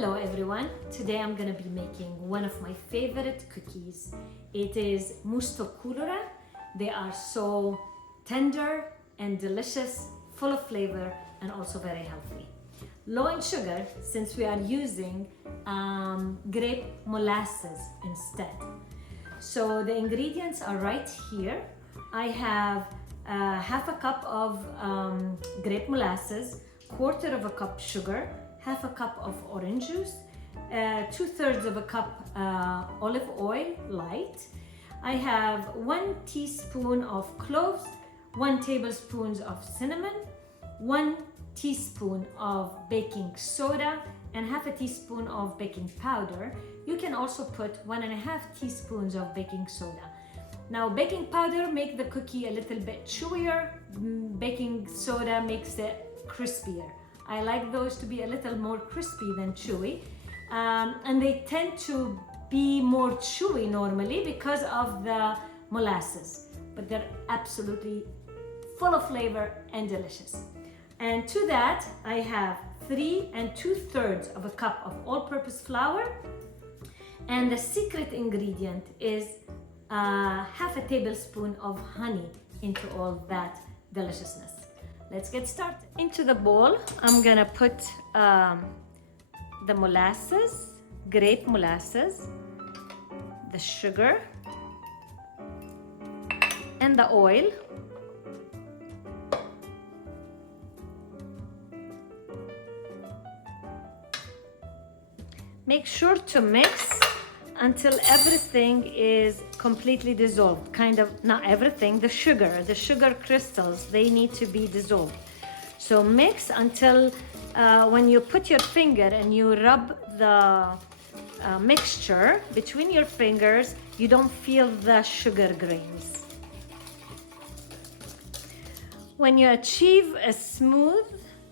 Hello everyone, today I'm going to be making one of my favorite cookies. It is Moustokouloura. They are so tender and delicious, full of flavor and also very healthy. Low in sugar since we are using grape molasses instead. So the ingredients are right here. I have half a cup of grape molasses, quarter of a cup sugar, half a cup of orange juice, 2/3 of a cup olive oil, light. I have 1 teaspoon of cloves, 1 tablespoon of cinnamon, 1 teaspoon of baking soda, and half a teaspoon of baking powder. You can also put 1.5 teaspoons of baking soda. Now, baking powder makes the cookie a little bit chewier. Baking soda makes it crispier. I like those to be a little more crispy than chewy. And they tend to be more chewy normally because of the molasses, but they're absolutely full of flavor and delicious. And to that, I have 3 2/3 of a cup of all-purpose flour. And the secret ingredient is half a tablespoon of honey into all that deliciousness. Let's get started. Into the bowl, I'm gonna put the molasses, grape molasses, the sugar, and the oil. Make sure to mix until everything is completely dissolved. Kind of, not everything, the sugar crystals, they need to be dissolved. So mix until when you put your finger and you rub the mixture between your fingers, you don't feel the sugar grains. When you achieve a smooth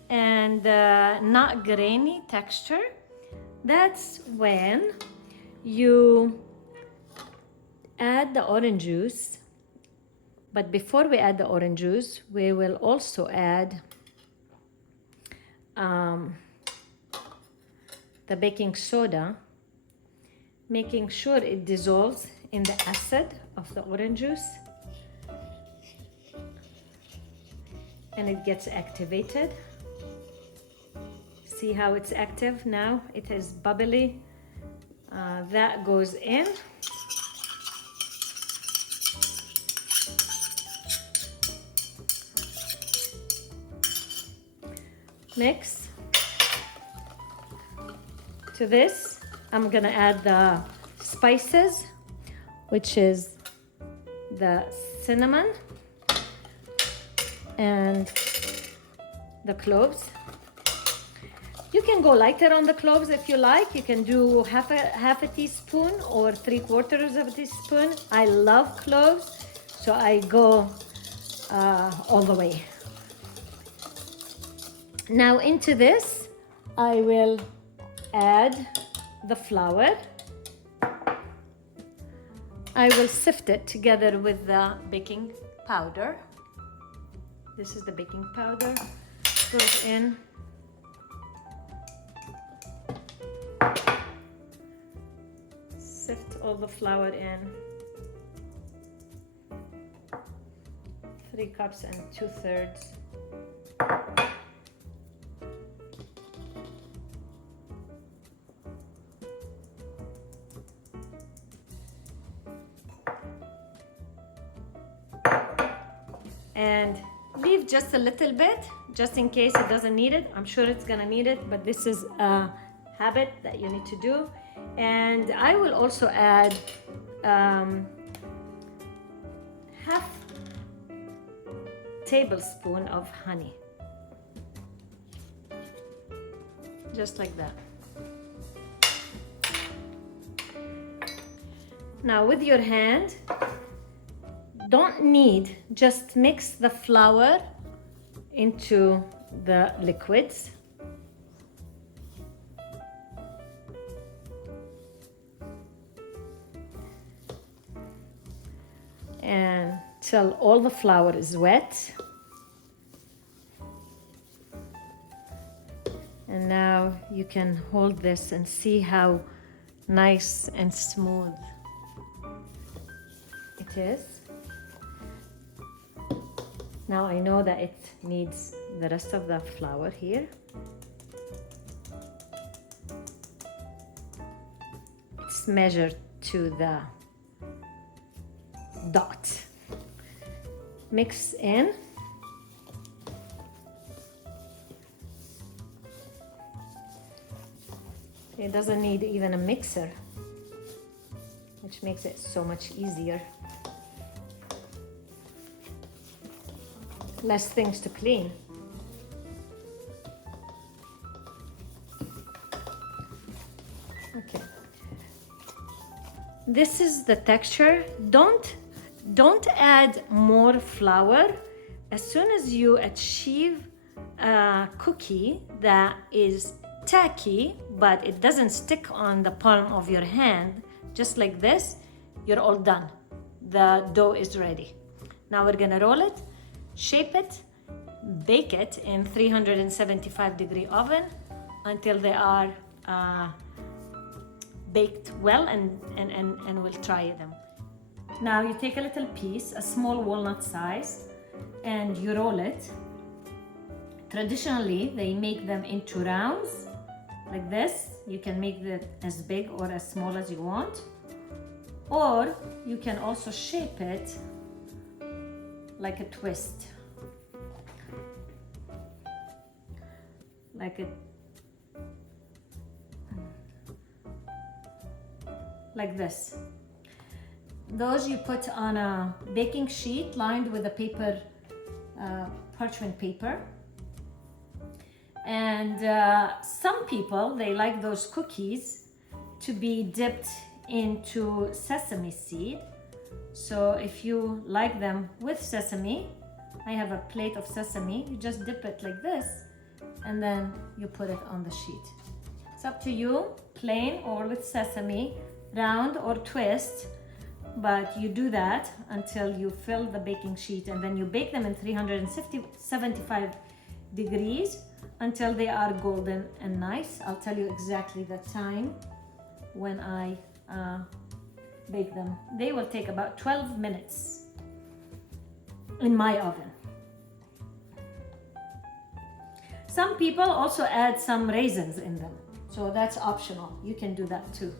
and not grainy texture, that's when you add the orange juice. But before we add the orange juice, we will also add the baking soda, making sure it dissolves in the acid of the orange juice and it gets activated. See how it's active now? It is bubbly. That goes in. Mix. To this, I'm gonna add the spices, which is the cinnamon and the cloves. You can go lighter on the cloves if you like. You can do half a teaspoon or 3/4 of a teaspoon. I love cloves, so I go all the way. Now into this, I will add the flour. I will sift it together with the baking powder. This is the baking powder. Goes in. Sift all the flour in. 3 cups and 2/3. And leave just a little bit, just in case it doesn't need it. I'm sure it's gonna need it, but this is a habit that you need to do. And I will also add half tablespoon of honey, just like that. Now with your hand, don't knead, just mix the flour into the liquids. And till all the flour is wet. And now you can hold this and see how nice and smooth it is. Now I know that it needs the rest of the flour here. It's measured to the dot. Mix in. It doesn't need even a mixer, which makes it so much easier. Less things to clean. Okay. This is the texture. Don't add more flour. As soon as you achieve a cookie that is tacky, but it doesn't stick on the palm of your hand, just like this, you're all done. The dough is ready. Now we're gonna roll it, shape it, bake it in 375-degree oven until they are baked well, and we'll try them. Now you take a little piece, a small walnut size, and you roll it. Traditionally, they make them into rounds like this. You can make it as big or as small as you want, or you can also shape it like a twist, like this. Those you put on a baking sheet lined with a paper, parchment paper. And some people, they like those cookies to be dipped into sesame seed. So if you like them with sesame, I have a plate of sesame. You just dip it like this, and then you put it on the sheet. It's up to you, plain or with sesame, round or twist, but you do that until you fill the baking sheet, and then you bake them in 375 degrees until they are golden and nice. I'll tell you exactly the time when I bake them. They will take about 12 minutes in my oven. Some people also add some raisins in them, so that's optional. You can do that too.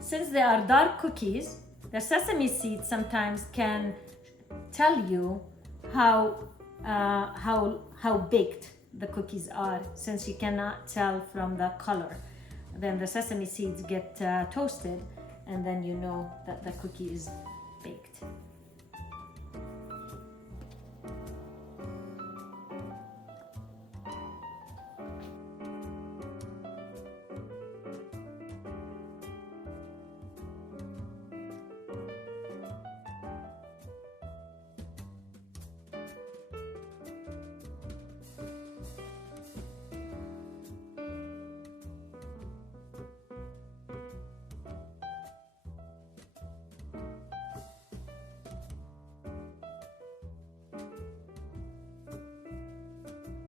Since they are dark cookies, the sesame seed sometimes can tell you how baked the cookies are, since you cannot tell from the color. Then the sesame seeds get toasted, and then you know that the cookie is